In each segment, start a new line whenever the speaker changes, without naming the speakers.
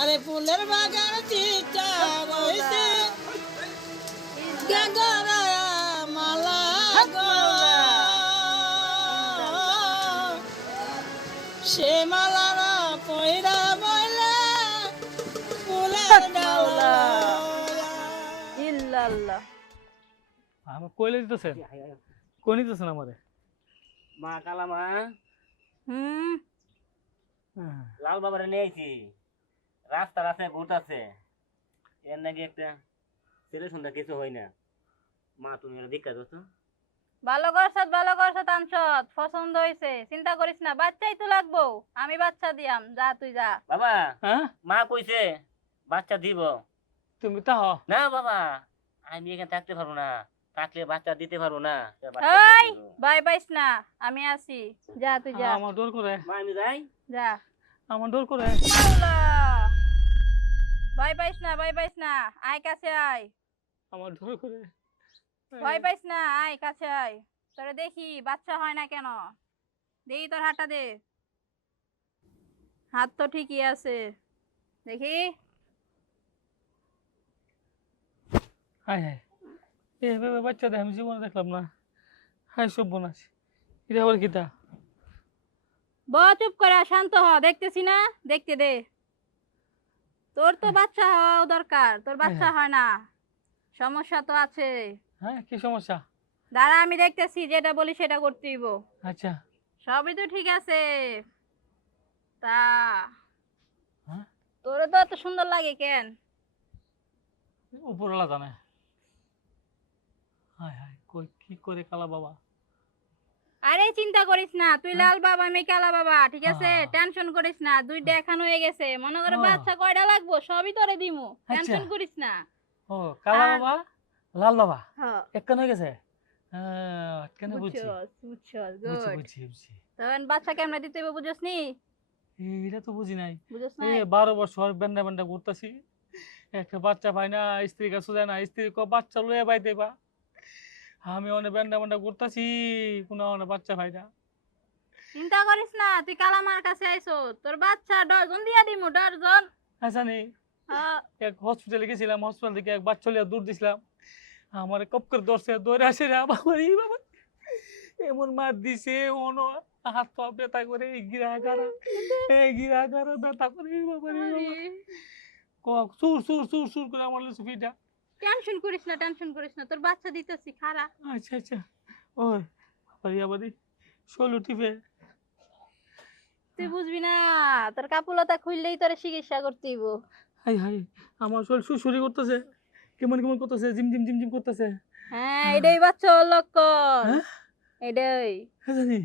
আরে ফুলের বাগান চিটা রয়েছে মালা সে মালারা পয়রা বইলা ফুলের ডালা
ইল্লাল্লাহ।
আমার কইলে দিতেছেন কই নিতেছেন আমারে?
মা কালামা।
হুম।
লাল বাবারে নিয়ে আইছি। রাস্তা রাস্তায় ভূত আছে। এর নাকি একটা ছেলে সুন্দর কিছু হয় না। মা তুমি এটা দীক্ষা দোস্ত
ভালো করছত ভালো করছত আনছত। পছন্দ হয়েছে চিন্তা করিস না বাচ্চাই তো লাগবো। আমি বাচ্চা দিয়াম যা তুই যা।
বাবা
হ্যাঁ?
মা কইছে বাচ্চা দিব।
তুমি তাহ
না বাবা আমি এখানে থাকতে পারব না। থাকলে বাচ্চা দিতে পারব না। তা
এই বাই বাইস না আমি আছি। যা তুই যা।
আমার ডোর করে।
মা আমি যাই।
যা।
আমার ডোর করে।
ভয় পাইস না ভয় পাইস না। আয় কাছে আয়।
আমার ডোর করে।
ভয় পাইস না আয় কাছে আয়। তোরে দেখি বাচ্চা হয় না কেন? দেখি তোর হাতটা দে। হাত তো ঠিকই আছে। দেখি।
হাই হাই এইভাবে বাচ্চা দেয় আমি জীবনে দেখলাম না। হাই সব বোনাস এটা আবার কিতা
ব চুপ করে শান্ত হ। দেখতেছি না? দেখতে দে। তোর তো বাচ্চা হওয়া দরকার তোর বাচ্চা হয়। না সমস্যা তো আছে।
হ্যাঁ কি সমস্যা?
দাঁড়া আমি দেখতেছি যেটা বলি সেটা করতে হইব।
আচ্ছা।
সবই তো ঠিক আছে। তা
হ্যাঁ?
তোরে তো এত সুন্দর লাগে কেন?
উপরওয়ালা জানে। হাই হাই কই কি করে কালা বাবা?
আরে চিন্তা করিস না তুই
হ্যাঁ?
লাল বাবা আমি কালা বাবা ঠিক আছে। টেনশন করিস না দুই দেখানো হয়ে গেছে। মনে করে। বাচ্চা কয়টা লাগবো? সবই তোরে দিমু। টেনশন
আচ্ছা।
করিস না।
ও কালা বাবা? লাল বাবা?
হ্যাঁ।
একখান হয়ে গেছে? হ্যাঁ কেন বুঝছি।
বুঝছস বুঝছস
বুঝছি বুঝছি বুঝছি।
তখন বাচ্চা কেমনে দিতে হবে বুঝছস নি
এইটা তো বুঝি নাই।
বুঝছস না
এই বারো বছর বেন্ডা বেন্ডা ঘুরতেছি একটা বাচ্চা পাই না স্ত্রী কাছে যায় না স্ত্রী ক বাচ্চা লয়ে পাই দেবা আমি অনেক বেন্ডা বেন্ডা ঘুরতেছি কোনো অনেক বাচ্চা না।
চিন্তা করিস না তুই কালামার কাছে আইছো তোর বাচ্চা ডজন দিয়া দিমু ডজন
আচ্ছা নি
হ্যাঁ,
এক হসপিটালে গেছিলাম হসপিটাল থেকে এক বাচ্চা লিয়ে দূর দিছিলাম। আমার কপ করে ধরছে দৌড়ে আসে রে বাবা এই বাবা। এমন মার দিছে অন হাত পা ব্যথা করে গিরা গারা এই গিরা গারা ব্যথা করে বাবা রে বাবা। সুর সুর সুর সুর করে আমার লুচি পিঠা
টেনশন করিস না টেনশন করিস না। তোর বাচ্চা দিতেছি খারা।
আচ্ছা আচ্ছা। ওই বাড়ি আবাদি শোলু টিপে
তুই বুঝবি না তোর কাপুলতা খুললেই তোর চিকিৎসা করতে হইব।
হাই হাই আমার শোল সুসুরি করতেছে। কেমন কেমন করতেছে? জিম জিম জিম জিম করতেছে।
হ্যাঁ এটাই বাচ্চা লক্ষণ।
হ্যাঁ?
এটাই।
হ্যাঁ জানি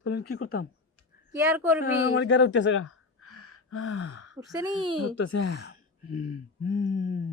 তাহলে কি করতাম?
কি আর করবি?
আমার গাড়ি উঠতেছে
উঠছে নি?
উঠতেছে। হুম,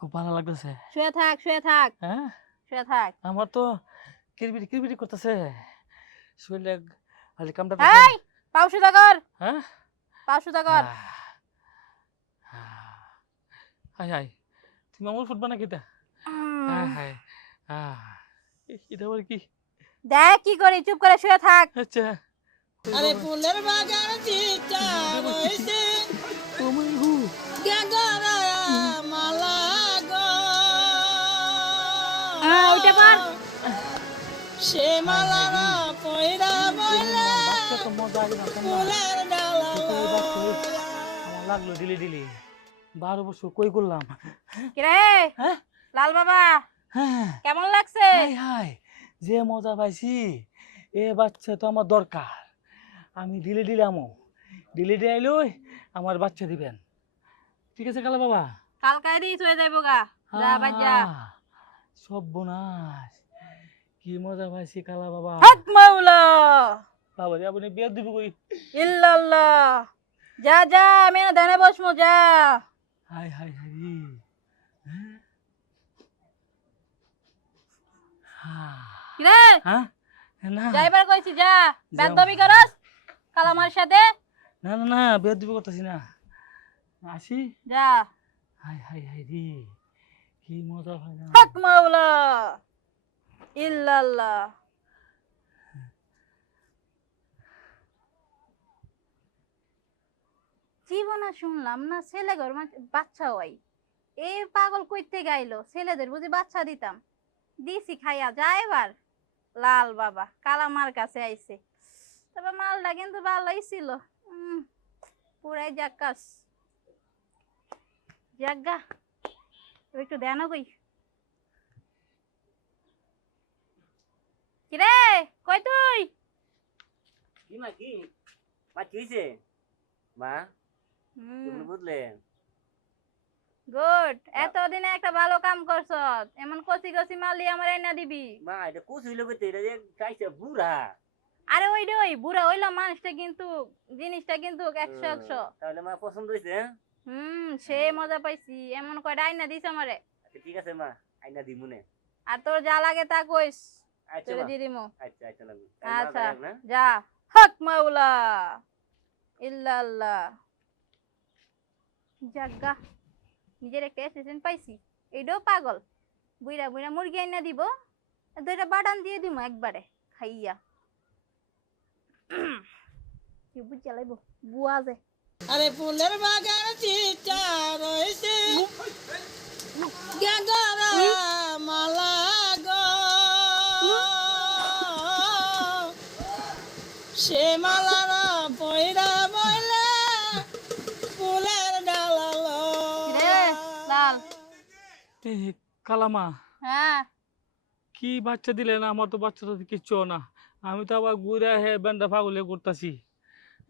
খুব ভালো লাগতেছে।
শুয়ে থাক শুয়ে থাক।
হ্যাঁ?
শুয়ে থাক।
আমার তো কিরবিরি কিরবিরি করতেছে। শরীরে খালি কামটা
এই পাও সুদা কর
হ্যাঁ?
পাও সুদা কর
হাই হাই। তুমি আমার ফুটবা না কিতা হাই হাই। এটা আবার কি?
দেখ কি করি চুপ করে শুয়ে থাক।
আচ্ছা।
আরে ফুলের বাগান চিটা রয়েছে
ও মাই গু
সে মালারা পয়রা বইলা? ফুলের ডালা
আমার লাগল দিলি দিলি। বারো বছর কই করলাম?
কিরে?
হ্যাঁ?
লাল বাবা
হ্যাঁ।
কেমন লাগছে?
হাই যে মজা পাইছি এ বাচ্চা তো আমার দরকার। আমি দিলে দিলামও দিলে দিলাইলই আমার বাচ্চা দিবেন। ঠিক আছে কালা বাবা?
কালকাই দিই চলে যাইব গা। যা বাজ
বোনাস কি মজা পাইছি কালা বাবা।
হাত মাওলা।
বাবা রে আপনি বিয়ে দিব কই?
ইল্লাল্লাহ। যা যা আমি না ধানে বসমু যা।
হাই হাই হাই। রে হ্যাঁ? হ্যাঁ না
যাইবার কইছি যা। বেদবি করস কালামার সাথে।
না না না বেদ দিব করতেছি না। আসি।
যা।
হাই হাই হাই রে। কি মজা হয় না।
হক মাওলা। ইল্লাল্লাহ। জীবনে শুনলাম না, ছেলে ঘর বাচ্চা হয়। এ পাগল কইতে গাইলো, ছেলেদের বুঝি বাচ্চা দিতাম। দিছি খাইয়া, যা এবার। লাল বাবা কালামার কাছে আইছে। তবে মালটা কিন্তু ভালোই ছিল। পুরাই জাক্কাস জাগা। একটু দেন কই? কিরে কই তুই?
কি মা কি? মা কি হয়েছে মা তুমি বুঝলে?
গুড এতদিনে একটা ভালো কাম করছ এমন কচি কচি মালি আমার এনে দিবি।
মা এটা কুচ হইল কইতে এটা যে চাইছে বুড়া।
আরে ওই রে ওই বুড়া হইল মানুষটা কিন্তু জিনিসটা কিন্তু একশো একশো।
তাহলে মা পছন্দ হইছে হ্যাঁ?
হুম সে মজা পাইছি। এমন কয়টা আইনা দিস আমারে।
আচ্ছা ঠিক আছে মা আইনা দি মনে
আর তোর যা লাগে তা কইস।
আচ্ছা
তোরে দিমু।
আচ্ছা আচ্ছা লাগবে।
আচ্ছা যা। হক মাওলা। ইল্লাল্লাহ। জাগা নিজের একটা অ্যাসিস্ট্যান্ট পাইছি। এইটাও পাগল। বুইরা বুইরা মুরগি আইনা দিব। দুইটা বাদাম দিয়ে দিব একবারে খাইয়া। কি বুঝ চালাইব বুয়া যে।
আরে ফুলের বাগান চিটা রয়েছে। গাগরা মালা গো। সে মালারা পয়রা বইলে ফুলের ডালালো
লাল।
কালামা।
হ্যাঁ।
কি বাচ্চা দিলেন আমার তো বাচ্চা তো কিচ্ছু না। আমি তো আবার ঘুরে হে ব্যান্ডা ফাগুলে করতেছি।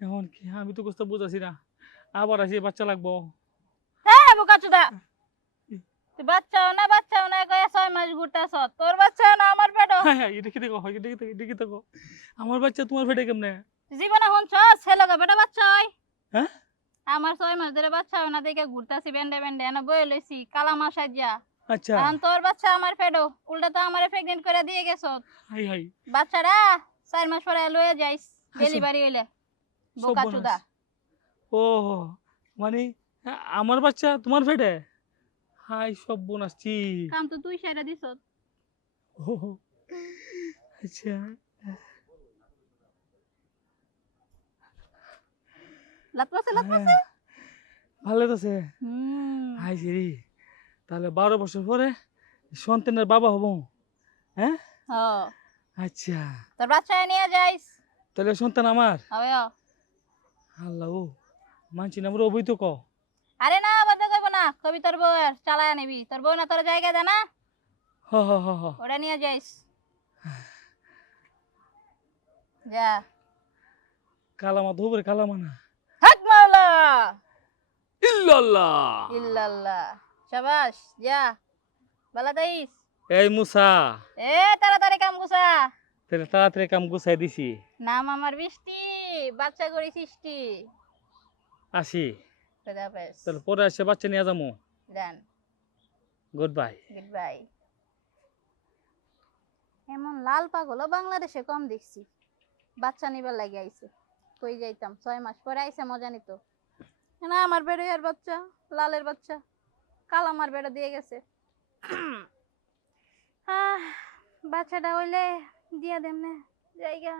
এখন কি? আমি তো বুঝতে বুঝাছি না। আবার আসি বাচ্চা লাগবো।
হ্যাঁ তুই বাচ্চাও না বাচ্চাও না কয়ে ছয় মাস ঘুরতেছ। তোর বাচ্চাও না আমার পেটও
হ্যাঁ হ্যাঁ এটা কি দেখো এটা কি দেখো এটা কি দেখো? আমার বাচ্চা তোমার ফেটে কেমনে?
জীবনে ছেলে বেটা বাচ্চা হয়?
হ্যাঁ?
আমার ছয় মাস ধরে বাচ্চা হয় না দেখে ঘুরতাছি বেন্ডে বেন্ডে এনে বয়ে লইছি কালা মাস সাজিয়া
আচ্ছা।
এখন তোর বাচ্চা আমার ফেডো উল্টা তো আমারে প্রেগনেন্ট করে দিয়ে গেছ।
হাই হাই।
বাচ্চারা চার মাস পরে লয়ে যাইস
আচ্ছা।
ডেলিভারি হইলে।
ও মানে আমার বাচ্চা তোমার ফেটে হাই সব বোন আসছি
কাম তো তুই সেটা দিছ
ও আচ্ছা। হ্যাঁ, ভালো আছে
হুম।
হাই সিরি। তাহলে বারো বছর পরে সন্তানের বাবা হব। হ্যাঁ? আচ্ছা।
তোর বাচ্চা নিয়ে যাইস।
তাহলে সন্তান আমার?
হবে।
আল্লাহ ও মানছি না আমরা অবৈধ ক?
আরে না বাদ কইব না। কবি তোর বউয়ের চালায় নিবি। তোর বউ না তোর জায়গা দে না।
হ হ হ হ।
ওটা নিয়ে যাইস। যা।
কালামা ধোবরে কালামা না।
হক মাওলা!
ইল্লাল্লাহ!
ইল্লাল্লাহ। শাবাশ যা। বালা দাইস।
এই মুসা।
এ তাড়াতাড়ি কাম গুছা।
তাহলে তাড়াতাড়ি কাম গুছাই দিছি।
নাম আমার বৃষ্টি। বাচ্চা করি সৃষ্টি।
আসি।
খুদাফেজ
তাহলে পরে আসে বাচ্চা নিয়ে যাব
ডান।
গুড বাই
গুড বাই এমন লাল পাগলও বাংলাদেশে কম দেখছি। বাচ্চা নিবার লাগে আইছে। কই যাইতাম ছয় মাস পরে আইছে মজা নিত। না আমার বেড়ে আর বাচ্চা লালের বাচ্চা। কাল আমার বেড়া দিয়ে গেছে। বাচ্চাটা হইলে দিয়া দেম না। জায়গা।